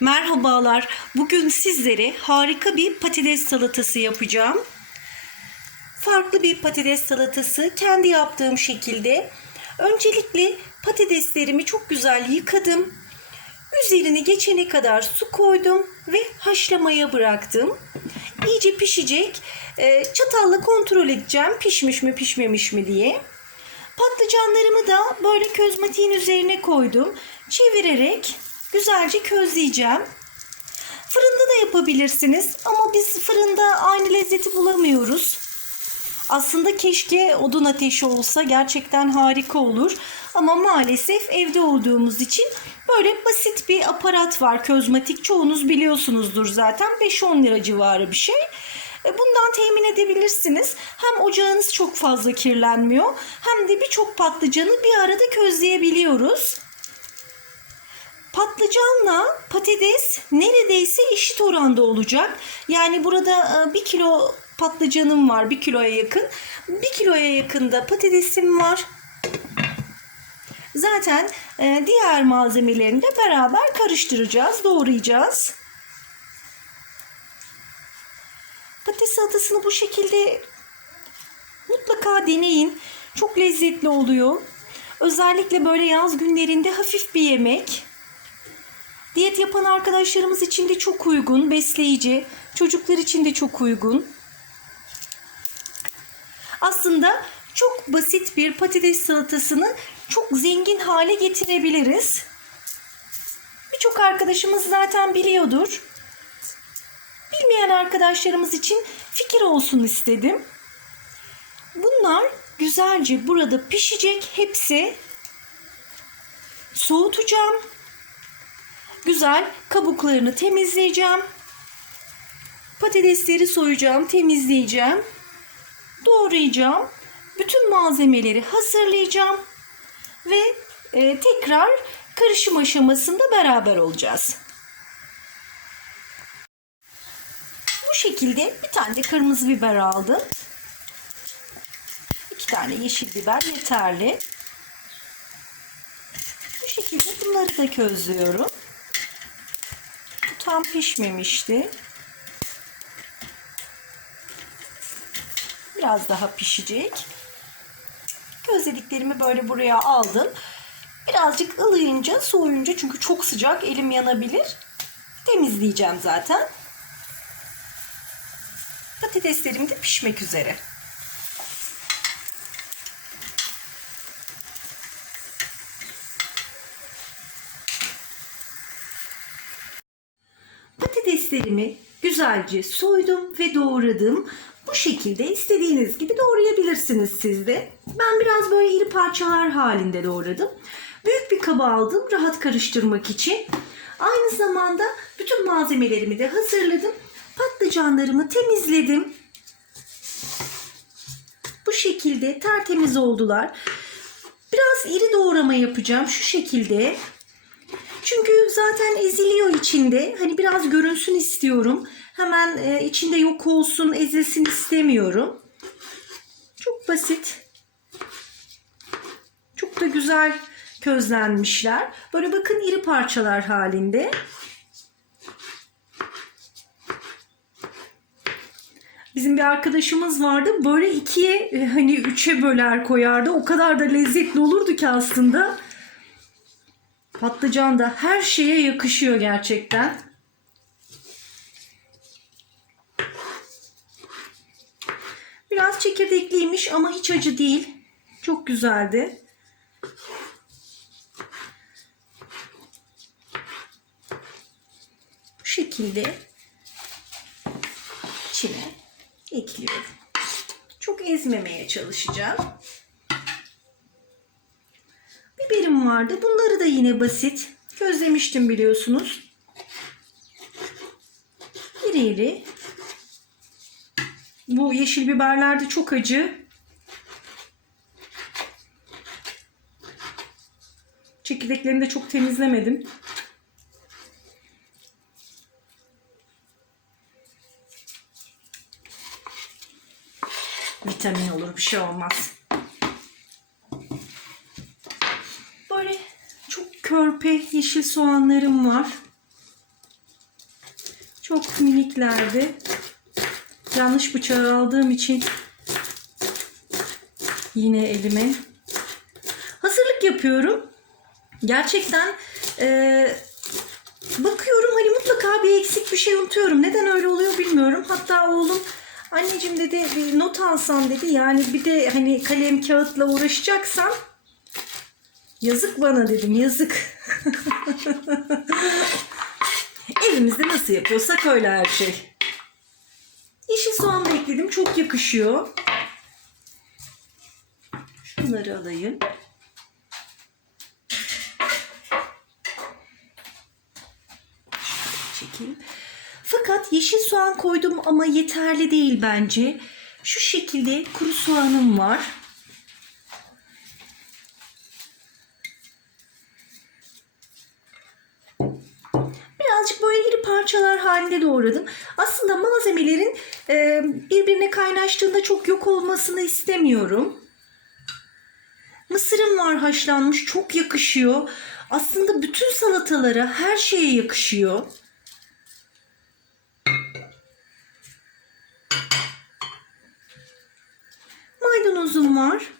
Merhabalar. Bugün sizlere harika bir patates salatası yapacağım. Farklı bir patates salatası kendi yaptığım şekilde. Öncelikle patateslerimi çok güzel yıkadım. Üzerini geçene kadar su koydum ve haşlamaya bıraktım. İyice pişecek. Ee, Çatalla kontrol edeceğim pişmiş mi pişmemiş mi diye. Patlıcanlarımı da böyle közmatiğin üzerine koydum. Çevirerek güzelce közleyeceğim. Fırında da yapabilirsiniz ama biz fırında aynı lezzeti bulamıyoruz. Aslında keşke odun ateşi olsa gerçekten harika olur. Ama maalesef evde olduğumuz için böyle basit bir aparat var. Közmatik çoğunuz biliyorsunuzdur zaten. 5-10 lira civarı bir şey. E, Bundan temin edebilirsiniz. Hem ocağınız çok fazla kirlenmiyor hem de birçok patlıcanı bir arada közleyebiliyoruz. Patlıcanla patates neredeyse eşit oranda olacak. Yani burada 1 kilo patlıcanım var 1 kiloya yakın. 1 kiloya yakında patatesim var. Zaten e, diğer malzemelerini de beraber karıştıracağız, doğrayacağız. Patates salatasını bu şekilde mutlaka deneyin. Çok lezzetli oluyor. Özellikle böyle yaz günlerinde hafif bir yemek. Diyet yapan arkadaşlarımız için de çok uygun, besleyici. Çocuklar için de çok uygun. Aslında çok basit bir patates salatasını çok zengin hale getirebiliriz. Birçok arkadaşımız zaten biliyordur. Bilmeyen arkadaşlarımız için fikir olsun istedim. Bunlar güzelce burada pişecek hepsi. Soğutacağım. Güzel kabuklarını temizleyeceğim. Patatesleri soyacağım, temizleyeceğim. Doğrayacağım. Bütün malzemeleri hazırlayacağım. Ve e, tekrar karışım aşamasında beraber olacağız. Bu şekilde bir tane de kırmızı biber aldım. İki tane yeşil biber yeterli. Bu şekilde bunları da közlüyorum. Tam pişmemişti. Biraz daha pişecek. Közlediklerimi böyle buraya aldım. Birazcık ılıyınca, soğuyunca çünkü çok sıcak elim yanabilir. Temizleyeceğim zaten. Patateslerim de pişmek üzere. Patateslerimi güzelce soydum ve doğradım. Bu şekilde istediğiniz gibi doğrayabilirsiniz siz de. Ben biraz böyle iri parçalar halinde doğradım. Büyük bir kaba aldım rahat karıştırmak için. Aynı zamanda bütün malzemelerimi de hazırladım. Patlıcanlarımı temizledim. Bu şekilde tertemiz oldular. Biraz iri doğrama yapacağım şu şekilde. Çünkü zaten eziliyor içinde. Hani biraz görünsün istiyorum. Hemen e, içinde yok olsun, ezilsin istemiyorum. Çok basit. Çok da güzel közlenmişler. Böyle bakın iri parçalar halinde. Bizim bir arkadaşımız vardı. Böyle ikiye e, hani üçe böler koyardı. O kadar da lezzetli olurdu ki aslında. Patlıcan da her şeye yakışıyor gerçekten. Biraz çekirdekliymiş ama hiç acı değil. Çok güzeldi. Bu şekilde içine ekliyorum. Çok ezmemeye çalışacağım. Biberim vardı. Bunları da yine basit. Közlemiştim biliyorsunuz. İri iri. Bu yeşil biberler de çok acı. Çekirdeklerini de çok temizlemedim. Vitamin olur bir şey olmaz. Böyle çok körpe yeşil soğanlarım var. Çok miniklerdi. Yanlış bıçağı aldığım için yine elime. Hazırlık yapıyorum. Gerçekten eee, bakıyorum hani mutlaka bir eksik bir şey unutuyorum. Neden öyle oluyor bilmiyorum. Hatta oğlum anneciğim dedi bir not alsan dedi. Yani bir de hani kalem kağıtla uğraşacaksan yazık bana dedim yazık. Evimizde nasıl yapıyorsak öyle her şey. Yeşil soğan da ekledim. Çok yakışıyor. Şunları alayım. Çekeyim. Fakat yeşil soğan koydum ama yeterli değil bence. Şu şekilde kuru soğanım var. Birazcık böyle iri parçalar halinde doğradım. Aslında malzemelerin e, birbirine kaynaştığında çok yok olmasını istemiyorum. Mısırım var haşlanmış. Çok yakışıyor. Aslında bütün salatalara, her şeye yakışıyor. Maydanozum var.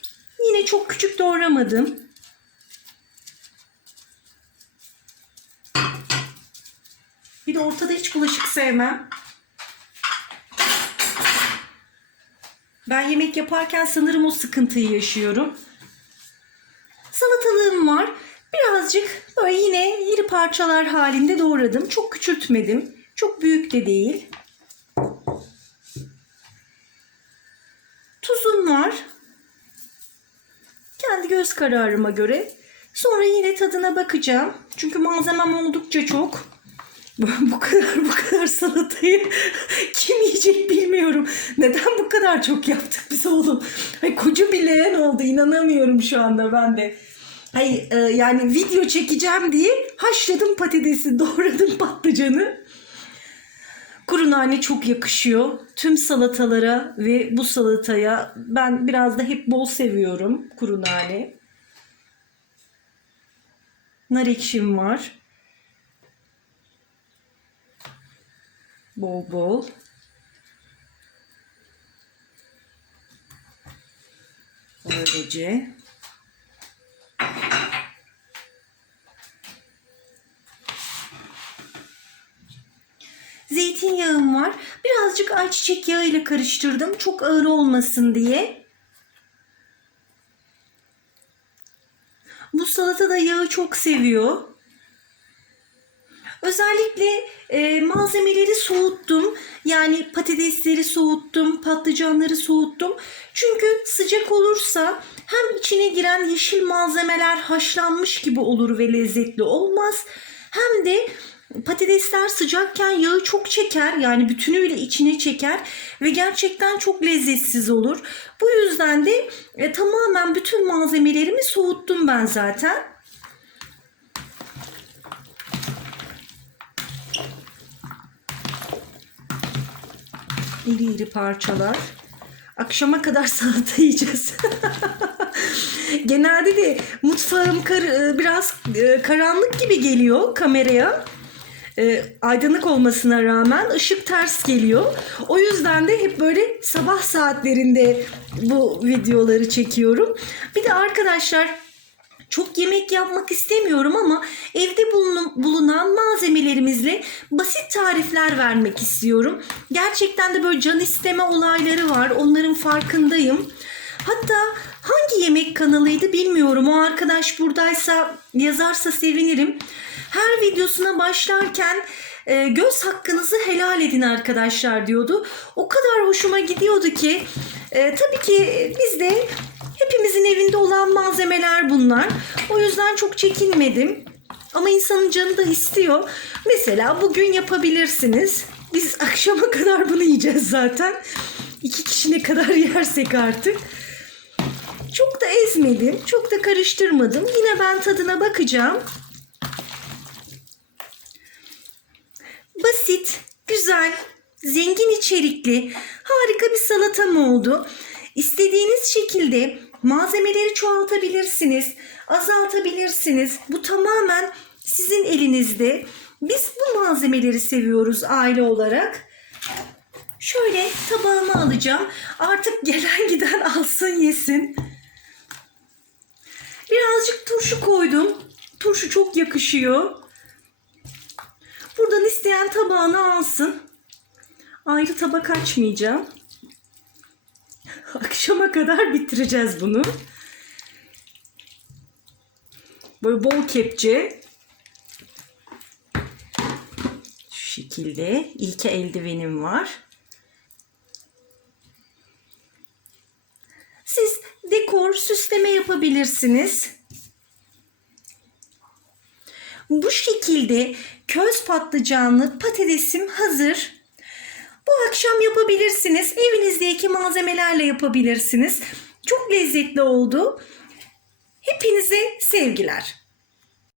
Yine çok küçük doğramadım. Bir de ortada hiç bulaşık sevmem. Ben yemek yaparken sanırım o sıkıntıyı yaşıyorum. Salatalığım var. Birazcık böyle yine iri parçalar halinde doğradım. Çok küçültmedim. Çok büyük de değil. Tuzum var. Kendi göz kararıma göre. Sonra yine tadına bakacağım. Çünkü malzemem oldukça çok. Bu kadar bu kadar salatayı kim yiyecek bilmiyorum. Neden bu kadar çok yaptık biz oğlum? Ay koca bir leğen oldu inanamıyorum şu anda ben de. Ay e, yani video çekeceğim diye haşladım patatesi, doğradım patlıcanı. Kuru nane çok yakışıyor. Tüm salatalara ve bu salataya ben biraz da hep bol seviyorum kuru nane. Nar ekşim var. Bol bol. Böylece. Zeytinyağım var. Birazcık ayçiçek yağı ile karıştırdım. Çok ağır olmasın diye. Bu salata da yağı çok seviyor. Özellikle e, malzemeleri soğuttum. Yani patatesleri soğuttum, patlıcanları soğuttum. Çünkü sıcak olursa hem içine giren yeşil malzemeler haşlanmış gibi olur ve lezzetli olmaz. Hem de patatesler sıcakken yağı çok çeker. Yani bütünüyle içine çeker ve gerçekten çok lezzetsiz olur. Bu yüzden de e, tamamen bütün malzemelerimi soğuttum ben zaten. İri iri parçalar. Akşama kadar salata yiyeceğiz. Genelde de mutfağım kar- biraz e, karanlık gibi geliyor kameraya. E, aydınlık olmasına rağmen ışık ters geliyor. O yüzden de hep böyle sabah saatlerinde bu videoları çekiyorum. Bir de arkadaşlar çok yemek yapmak istemiyorum ama evde bulun- bulunan malzemelerimizle basit tarifler vermek istiyorum. Gerçekten de böyle can isteme olayları var. Onların farkındayım. Hatta hangi yemek kanalıydı bilmiyorum. O arkadaş buradaysa yazarsa sevinirim. Her videosuna başlarken e, göz hakkınızı helal edin arkadaşlar diyordu. O kadar hoşuma gidiyordu ki e, tabii ki biz de hepimizin evinde olan malzemeler bunlar. O yüzden çok çekinmedim. Ama insanın canı da istiyor. Mesela bugün yapabilirsiniz. Biz akşama kadar bunu yiyeceğiz zaten. İki kişi ne kadar yersek artık. Çok da ezmedim, çok da karıştırmadım. Yine ben tadına bakacağım. Basit, güzel, zengin içerikli, harika bir salatam oldu. İstediğiniz şekilde malzemeleri çoğaltabilirsiniz, azaltabilirsiniz. Bu tamamen sizin elinizde. Biz bu malzemeleri seviyoruz aile olarak. Şöyle tabağıma alacağım. Artık gelen giden alsın yesin. Birazcık turşu koydum. Turşu çok yakışıyor. Buradan isteyen tabağını alsın. Ayrı tabak açmayacağım. Akşama kadar bitireceğiz bunu. Böyle bol kepçe. Şu şekilde. İlke eldivenim var. Siz dekor, süsleme yapabilirsiniz. Bu şekilde köz patlıcanlı patatesim hazır. Bu akşam yapabilirsiniz. Evinizdeki malzemelerle yapabilirsiniz. Çok lezzetli oldu. Hepinize sevgiler.